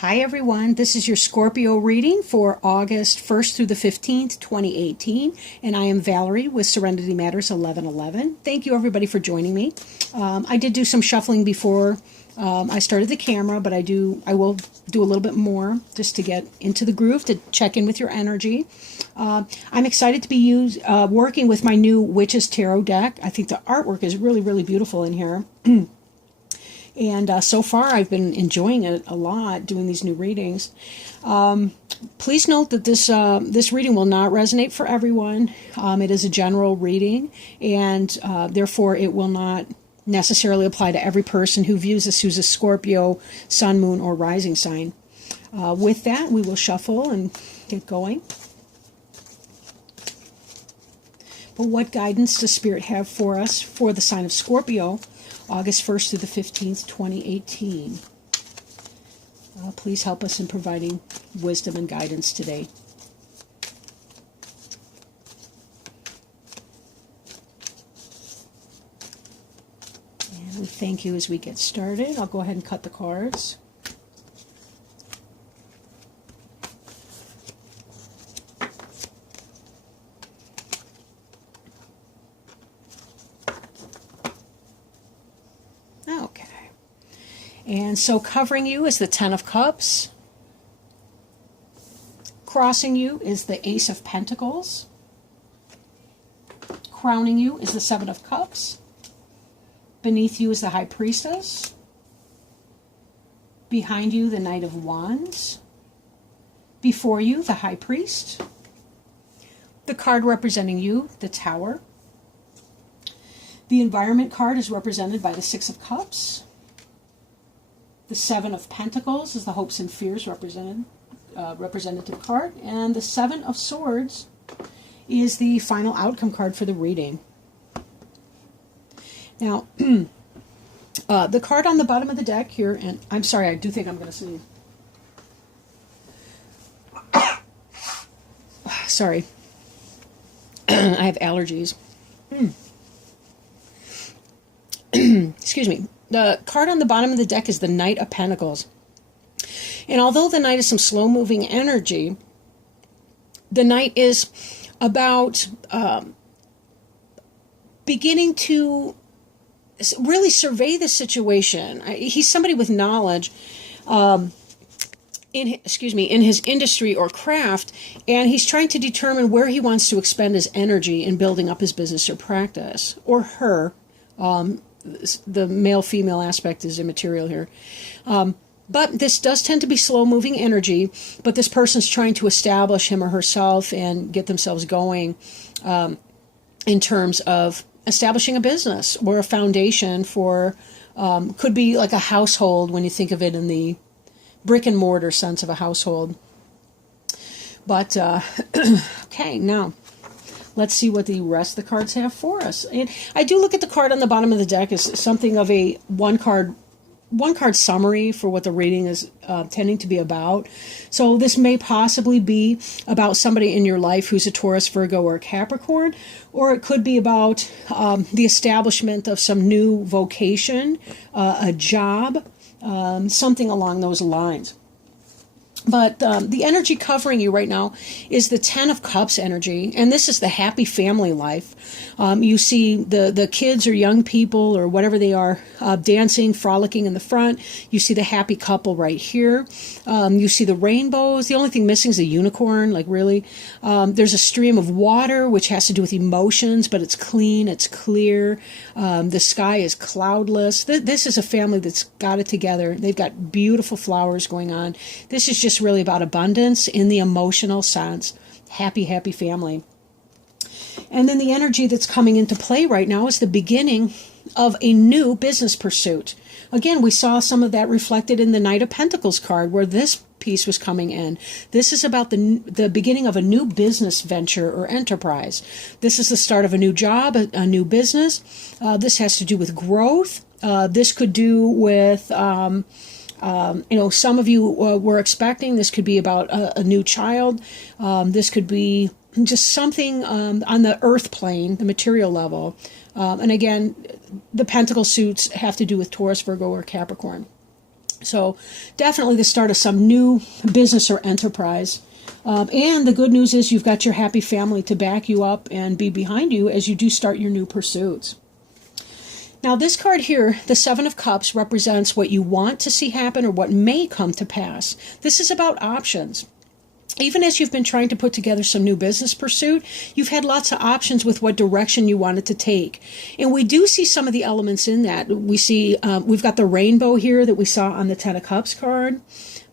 Hi everyone, this is your Scorpio reading for August 1st through the 15th, 2018, and I am Valerie with Serenity Matters 1111. Thank you everybody for joining me. I did do some shuffling before I started the camera, but I will do a little bit more just to get into the groove, to check in with your energy. I'm excited to be working with my new Witches Tarot deck. I think the artwork is really, really beautiful in here. And so far, I've been enjoying it a lot, doing these new readings. Please note that this reading will not resonate for everyone. It is a general reading, and therefore it will not necessarily apply to every person who views this who's a Scorpio, Sun, Moon, or Rising sign. With that, we will shuffle and get going. But what guidance does Spirit have for us for the sign of Scorpio, August 1st through the 15th, 2018. Please help us in providing wisdom and guidance today. And we thank you as we get started. I'll go ahead and cut the cards. Okay. And so covering you is the Ten of Cups. Crossing you is the Ace of Pentacles. Crowning you is the Seven of Cups. Beneath you is the High Priestess. Behind you, the Knight of Wands. Before you, the High Priest. The card representing you, the Tower. The Environment card is represented by the Six of Cups. The Seven of Pentacles is the Hopes and Fears representative card. And the Seven of Swords is the final outcome card for the reading. Now, the card on the bottom of the deck here, and I'm sorry, I do think I'm going to sneeze. Sorry. I have allergies. Excuse me. The card on the bottom of the deck is the Knight of Pentacles. And although the Knight is some slow-moving energy, the Knight is about beginning to really survey the situation. He's somebody with knowledge in his industry or craft, and he's trying to determine where he wants to expend his energy in building up his business or practice, or her. The male-female aspect is immaterial here. But this does tend to be slow-moving energy, but this person's trying to establish him or herself and get themselves going in terms of establishing a business or a foundation for, could be like a household when you think of it in the brick-and-mortar sense of a household. But, okay, now let's see what the rest of the cards have for us. And I do look at the card on the bottom of the deck as something of a one card summary for what the reading is tending to be about. So this may possibly be about somebody in your life who's a Taurus, Virgo, or Capricorn, or it could be about the establishment of some new vocation, a job, something along those lines. But the energy covering you right now is the Ten of Cups energy, and this is the happy family life. You see the kids or young people or whatever they are dancing, frolicking in the front. You see the happy couple right here. You see the rainbows. The only thing missing is a unicorn, like really. There's a stream of water, which has to do with emotions, but it's clean, it's clear. The sky is cloudless. This is a family that's got it together. They've got beautiful flowers going on. This is just really about abundance in the emotional sense. Happy, happy family. And then the energy that's coming into play right now is the beginning of a new business pursuit. Again, we saw some of that reflected in the Knight of Pentacles card where this piece was coming in. This is about the beginning of a new business venture or enterprise. This is the start of a new job, a new business. This has to do with growth. This could do with some of you were expecting. This could be about a new child. This could be just something on the earth plane, the material level. And again, the pentacle suits have to do with Taurus, Virgo, or Capricorn. So definitely the start of some new business or enterprise. And the good news is you've got your happy family to back you up and be behind you as you do start your new pursuits. Now, this card here, the Seven of Cups, represents what you want to see happen or what may come to pass. This is about options. Even as you've been trying to put together some new business pursuit, you've had lots of options with what direction you wanted to take. And we do see some of the elements in that. We see, we've got the rainbow here that we saw on the Ten of Cups card,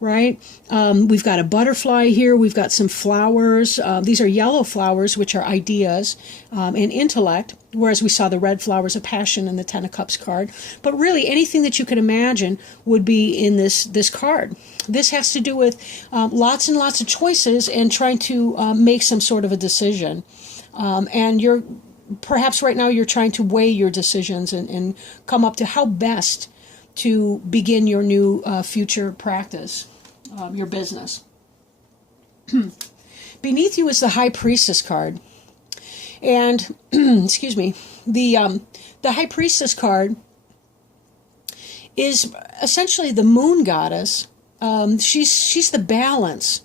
right? We've got a butterfly here. We've got some flowers. These are yellow flowers, which are ideas and intellect, whereas we saw the red flowers of passion in the Ten of Cups card. But really, anything that you could imagine would be in this card. This has to do with lots and lots of choices and trying to make some sort of a decision. And perhaps right now you're trying to weigh your decisions and come up to how best to begin your new future practice, your business. Beneath you is the High Priestess card. And, excuse me, the High Priestess card is essentially the moon goddess. She's the balance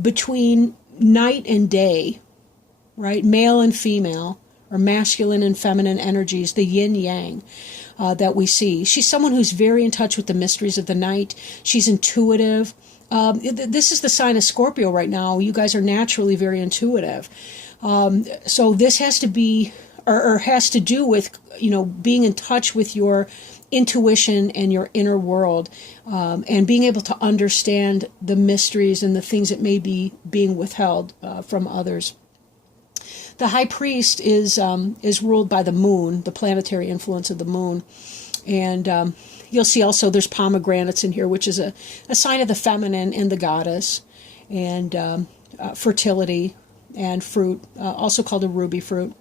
between night and day, right? Male and female, or masculine and feminine energies, the yin-yang that we see. She's someone who's very in touch with the mysteries of the night. She's intuitive. This is the sign of Scorpio right now. You guys are naturally very intuitive. So this has to be, or has to do with, being in touch with your intuition and your inner world, and being able to understand the mysteries and the things that may be being withheld from others. The High Priest is ruled by the moon, the planetary influence of the moon. And you'll see also there's pomegranates in here, which is a sign of the feminine and the goddess, and fertility and fruit, also called a ruby fruit.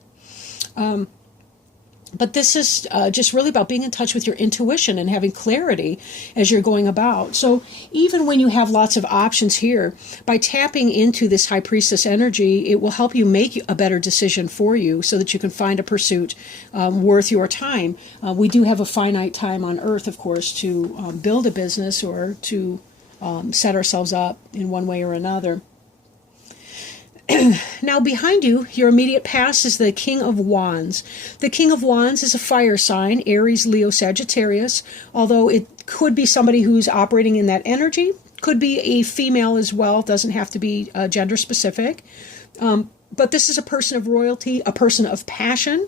But this is just really about being in touch with your intuition and having clarity as you're going about. So even when you have lots of options here, by tapping into this High Priestess energy, it will help you make a better decision for you so that you can find a pursuit worth your time. We do have a finite time on Earth, of course, to build a business or to set ourselves up in one way or another. Now behind you, your immediate past, is the King of Wands. The King of Wands is a fire sign, Aries, Leo, Sagittarius, although it could be somebody who's operating in that energy. Could be a female as well, doesn't have to be gender specific. But this is a person of royalty, a person of passion.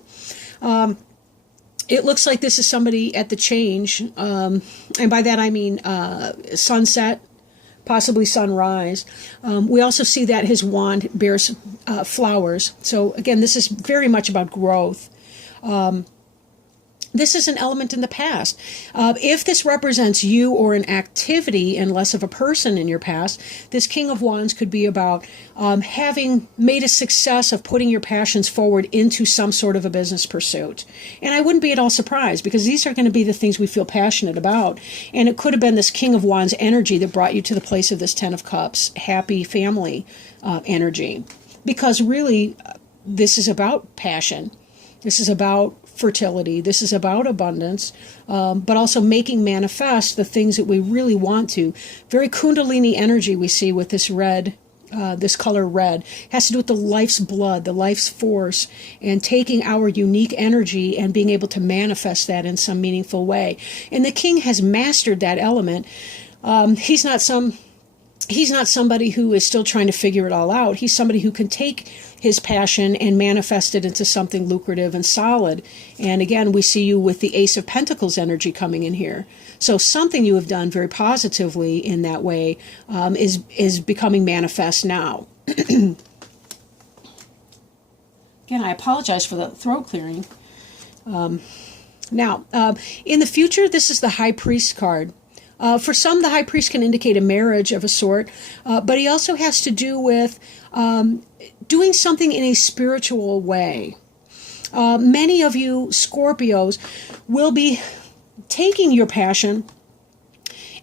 It looks like this is somebody at the change, and by that I mean sunset, possibly sunrise. We also see that his wand bears flowers. So again, this is very much about growth. This is an element in the past. If this represents you or an activity and less of a person in your past, this King of Wands could be about having made a success of putting your passions forward into some sort of a business pursuit. And I wouldn't be at all surprised, because these are going to be the things we feel passionate about. And it could have been this King of Wands energy that brought you to the place of this Ten of Cups, happy family energy. Because really, this is about passion. This is about fertility. This is about abundance, but also making manifest the things that we really want to. Very Kundalini energy we see with this red, this color red. It has to do with the life's blood, the life's force, and taking our unique energy and being able to manifest that in some meaningful way. And the king has mastered that element. He's not somebody who is still trying to figure it all out. He's somebody who can take his passion and manifest it into something lucrative and solid. And again, we see you with the Ace of Pentacles energy coming in here. So something you have done very positively in that way is becoming manifest now. Again, I apologize for the throat clearing. Now, in the future, this is the High Priest card. For some, the High Priest can indicate a marriage of a sort, but he also has to do with doing something in a spiritual way. Many of you Scorpios will be taking your passion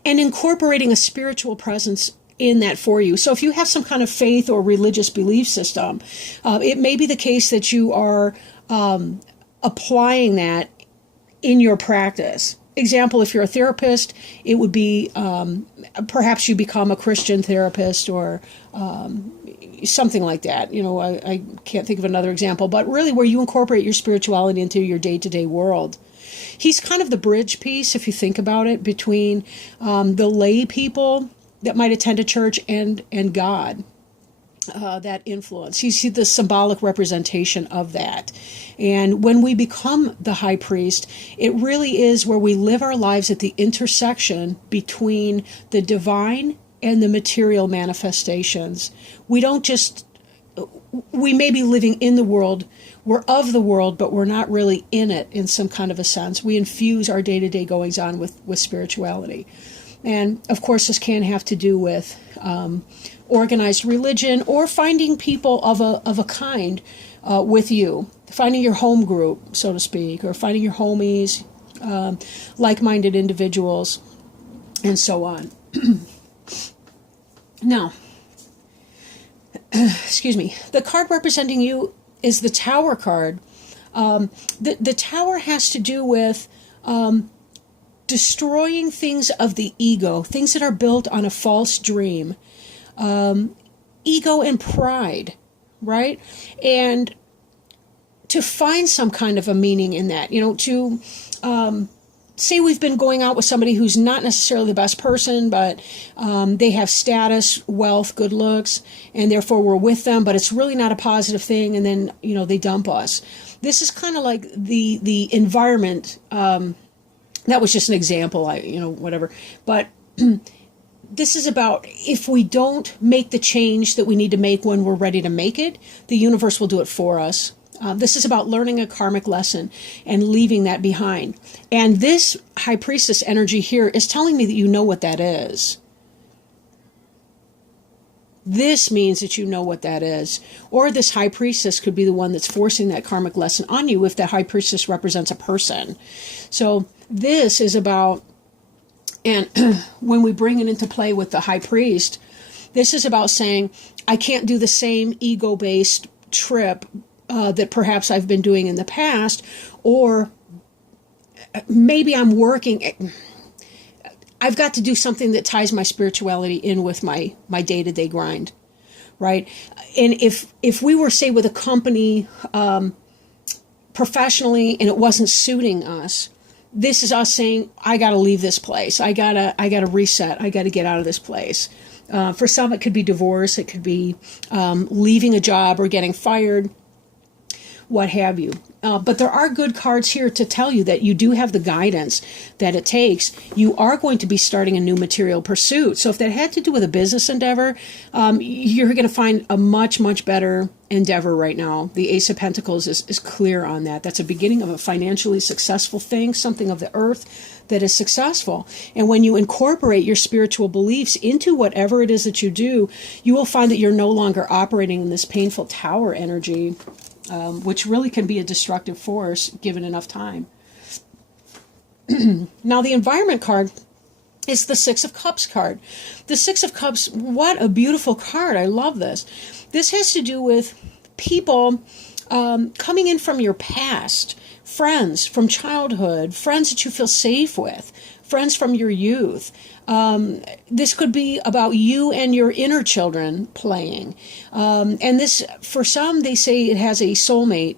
and incorporating a spiritual presence in that for you. So if you have some kind of faith or religious belief system, it may be the case that you are applying that in your practice. example, if you're a therapist, it would be perhaps you become a Christian therapist or something like that. I can't think of another example, but really where you incorporate your spirituality into your day-to-day world. He's kind of the bridge piece, if you think about it, between the lay people that might attend a church and God. That influence. He's the symbolic representation of that. And when we become the high priest, it really is where we live our lives at the intersection between the divine and the material manifestations. We may be living in the world, we're of the world, but we're not really in it in some kind of a sense. We infuse our day-to-day goings on with spirituality. And of course, this can have to do with organized religion or finding people of a kind with you, finding your home group, so to speak, or finding your homies, like-minded individuals, and so on. Now, excuse me, the card representing you is the Tower card. The Tower has to do with destroying things of the ego, things that are built on a false dream, ego and pride, right? And to find some kind of a meaning in that, to say we've been going out with somebody who's not necessarily the best person, but they have status, wealth, good looks, and therefore we're with them, but it's really not a positive thing, and then, they dump us. This is kind of like the environment. That was just an example, whatever. But this is about if we don't make the change that we need to make when we're ready to make it, the universe will do it for us. This is about learning a karmic lesson and leaving that behind. And this high priestess energy here is telling me that you know what that is. This means that you know what that is. Or this high priestess could be the one that's forcing that karmic lesson on you if that high priestess represents a person. So this is about, and when we bring it into play with the high priest, this is about saying, I can't do the same ego-based trip that perhaps I've been doing in the past, or maybe I'm working, I've got to do something that ties my spirituality in with my day-to-day grind, right? And if we were, say, with a company professionally and it wasn't suiting us, this is us saying, I got to leave this place. I gotta reset. I got to get out of this place. For some, it could be divorce. It could be leaving a job or getting fired, what have you. But there are good cards here to tell you that you do have the guidance that it takes. You are going to be starting a new material pursuit. So if that had to do with a business endeavor, you're going to find a much, much better endeavor right now. The Ace of Pentacles is clear on that. That's a beginning of a financially successful thing, something of the earth that is successful. And when you incorporate your spiritual beliefs into whatever it is that you do, you will find that you're no longer operating in this painful tower energy, which really can be a destructive force given enough time. Now, the environment card is the Six of Cups card. The Six of Cups, what a beautiful card. I love this. This has to do with people coming in from your past, friends from childhood, friends that you feel safe with, friends from your youth. This could be about you and your inner children playing. And this, for some, they say it has a soulmate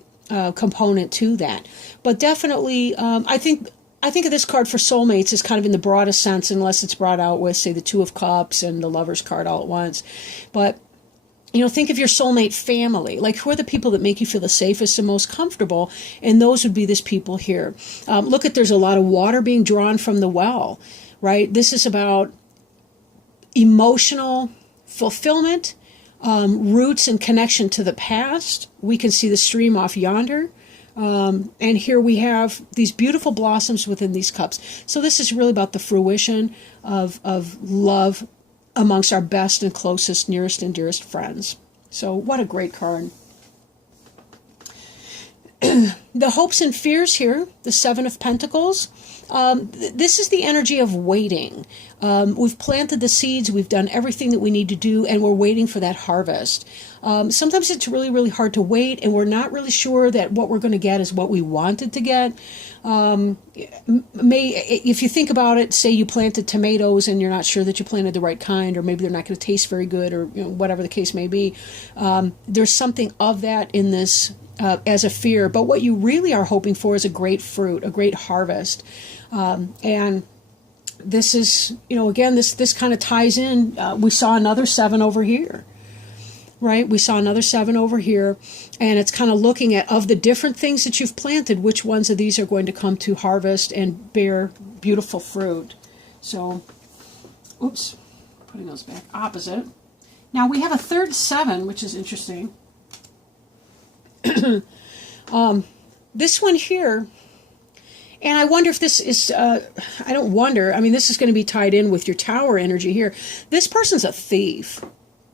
component to that. But definitely, I think of this card for soulmates as kind of in the broadest sense, unless it's brought out with, say, the Two of Cups and the Lover's card all at once. But think of your soulmate family. Like, who are the people that make you feel the safest and most comfortable? And those would be this people here. Look at, there's a lot of water being drawn from the well, right? This is about emotional fulfillment, roots and connection to the past. We can see the stream off yonder. And here we have these beautiful blossoms within these cups. So this is really about the fruition of love amongst our best and closest, nearest and dearest friends. So what a great card. The hopes and fears here, the Seven of Pentacles, this is the energy of waiting. We've planted the seeds, we've done everything that we need to do, and we're waiting for that harvest. Sometimes it's really, really hard to wait, and we're not really sure that what we're going to get is what we wanted to get. If you think about it, say you planted tomatoes and you're not sure that you planted the right kind, or maybe they're not going to taste very good, or whatever the case may be. There's something of that in this as a fear, but what you really are hoping for is a great fruit, a great harvest. And this is, again, this kind of ties in. We saw another 7 over here, right? We saw another 7 over here, and it's kind of looking at, of the different things that you've planted, which ones of these are going to come to harvest and bear beautiful fruit. So, oops, putting those back opposite. Now we have a third 7, which is interesting. This one here, and I wonder if this is, I don't wonder, I mean, this is going to be tied in with your Tower energy here. This person's a thief,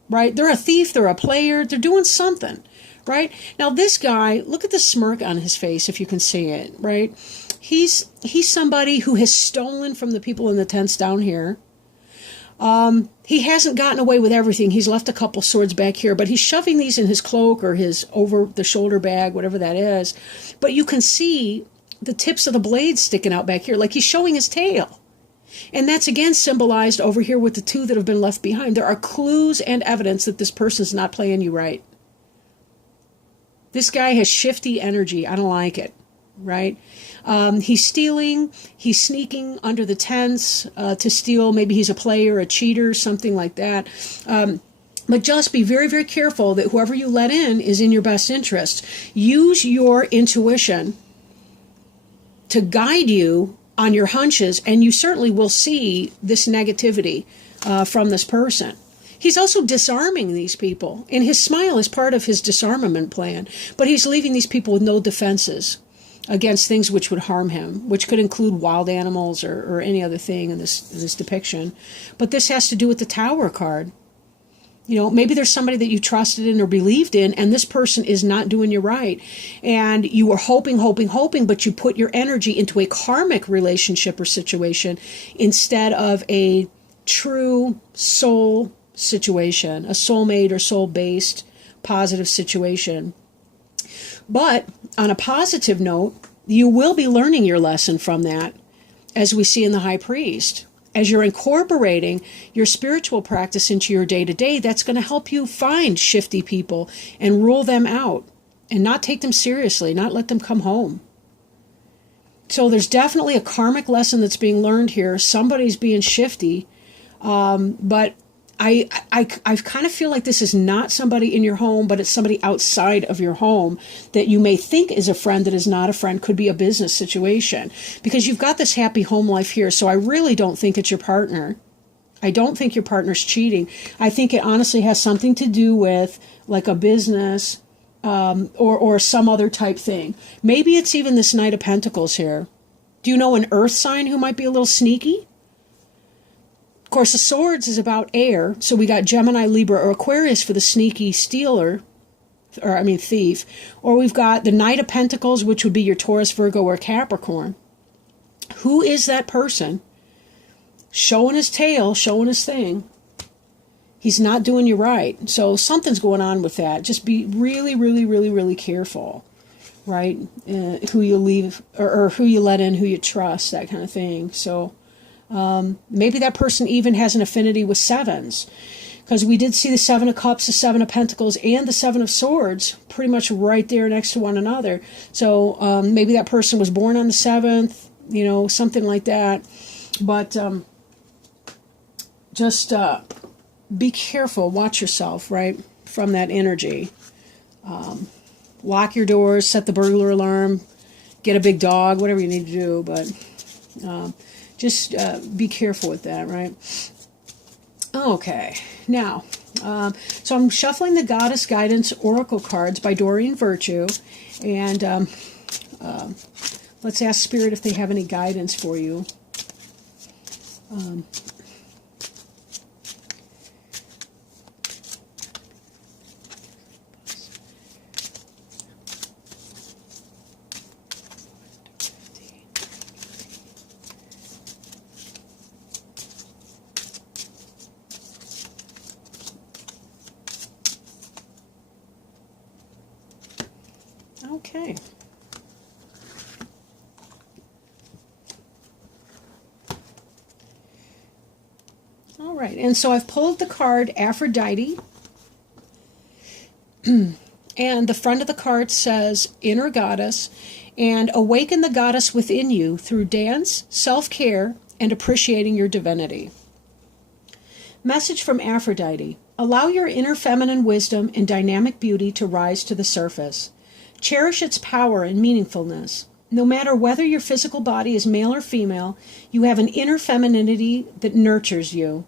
right? They're a thief, they're a player, they're doing something, right? Now this guy, look at the smirk on his face, if you can see it, right? He's somebody who has stolen from the people in the tents down here. He hasn't gotten away with everything. He's left a couple swords back here, but he's shoving these in his cloak or his over-the-shoulder bag, whatever that is. But you can see the tips of the blades sticking out back here, like he's showing his tail. And that's again symbolized over here with the 2 that have been left behind. There are clues and evidence that this person's not playing you right. This guy has shifty energy. I don't like it, right? He's stealing, he's sneaking under the tents to steal. Maybe he's a player, a cheater, something like that. But just be very, very careful that whoever you let in is in your best interest. Use your intuition to guide you on your hunches, and you certainly will see this negativity from this person. He's also disarming these people, and his smile is part of his disarmament plan, but he's leaving these people with no defenses against things which would harm him, which could include wild animals or any other thing in this depiction. But this has to do with the Tower card. Maybe there's somebody that you trusted in or believed in, and this person is not doing you right. And you were hoping, but you put your energy into a karmic relationship or situation instead of a true soul situation, a soulmate or soul-based positive situation. But on a positive note, you will be learning your lesson from that, as we see in the High Priest. As you're incorporating your spiritual practice into your day-to-day, that's going to help you find shifty people and rule them out and not take them seriously, not let them come home. So there's definitely a karmic lesson that's being learned here. Somebody's being shifty, but I kind of feel like this is not somebody in your home, but it's somebody outside of your home that you may think is a friend that is not a friend. Could be a business situation, because you've got this happy home life here. So I really don't think it's your partner. I don't think your partner's cheating. I think it honestly has something to do with like a business or some other type thing. Maybe it's even this Knight of Pentacles here. Do you know an earth sign who might be a little sneaky? Of course, the Swords is about air, so we got Gemini, Libra, or Aquarius for the sneaky stealer, thief. Or we've got the Knight of Pentacles, which would be your Taurus, Virgo, or Capricorn. Who is that person? Showing his tail, showing his thing. He's not doing you right. So something's going on with that. Just be really, really, really, really careful, right? Who you leave, or who you let in, who you trust, that kind of thing. So maybe that person even has an affinity with 7s, because we did see the 7 of Cups, the 7 of Pentacles, and the 7 of Swords pretty much right there next to one another. So maybe that person was born on the 7th, something like that. But just be careful, watch yourself, right, from that energy. Lock your doors, set the burglar alarm, get a big dog, whatever you need to do, but just be careful with that, right? Okay, now, so I'm shuffling the Goddess Guidance Oracle cards by Doreen Virtue, and let's ask Spirit if they have any guidance for you. Okay. All right, and so I've pulled the card Aphrodite, and the front of the card says Inner Goddess, and awaken the goddess within you through dance, self-care, and appreciating your divinity. Message from Aphrodite. Allow your inner feminine wisdom and dynamic beauty to rise to the surface. Cherish its power and meaningfulness. No matter whether your physical body is male or female, you have an inner femininity that nurtures you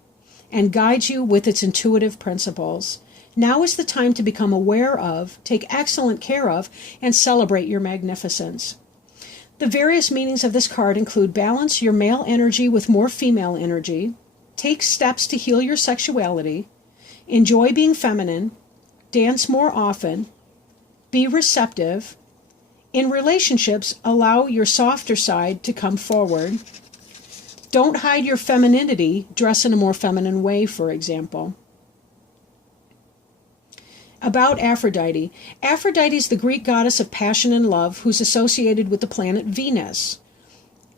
and guides you with its intuitive principles. Now is the time to become aware of, take excellent care of, and celebrate your magnificence. The various meanings of this card include balance your male energy with more female energy, take steps to heal your sexuality, enjoy being feminine, dance more often, be receptive. In relationships, allow your softer side to come forward. Don't hide your femininity, dress in a more feminine way, for example. About Aphrodite. Aphrodite is the Greek goddess of passion and love who's associated with the planet Venus.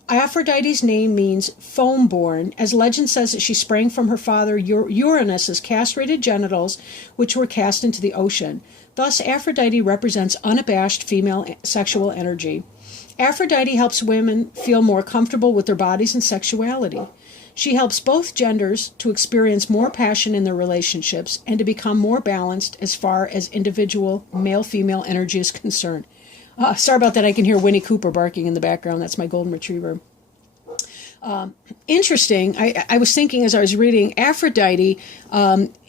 Aphrodite's name means foam-born, as legend says that she sprang from her father Uranus's castrated genitals, which were cast into the ocean. Thus, Aphrodite represents unabashed female sexual energy. Aphrodite helps women feel more comfortable with their bodies and sexuality. She helps both genders to experience more passion in their relationships and to become more balanced as far as individual male-female energy is concerned. Sorry about that. I can hear Winnie Cooper barking in the background. That's my golden retriever. Interesting. I was thinking as I was reading, Aphrodite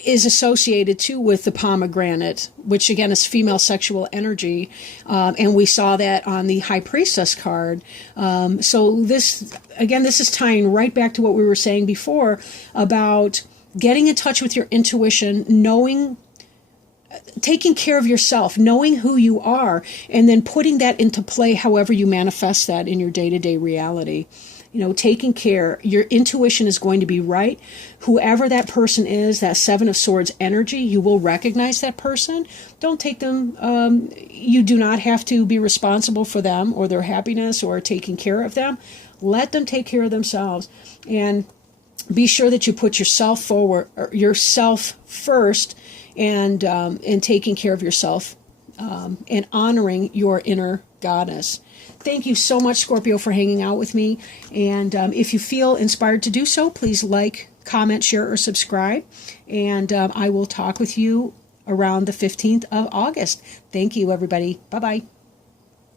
is associated too with the pomegranate, which again is female sexual energy, and we saw that on the High Priestess card. So this is tying right back to what we were saying before about getting in touch with your intuition, knowing, taking care of yourself, knowing who you are, and then putting that into play however you manifest that in your day-to-day reality. You know, taking care, your intuition is going to be right. Whoever that person is, that Seven of Swords energy, you will recognize that person. Don't take them, you do not have to be responsible for them or their happiness or taking care of them. Let them take care of themselves. And be sure that you put yourself forward, or yourself first, and taking care of yourself and honoring your inner goddess. Thank you so much, Scorpio, for hanging out with me. And if you feel inspired to do so, please like, comment, share, or subscribe. And I will talk with you around the 15th of August. Thank you, everybody. Bye-bye.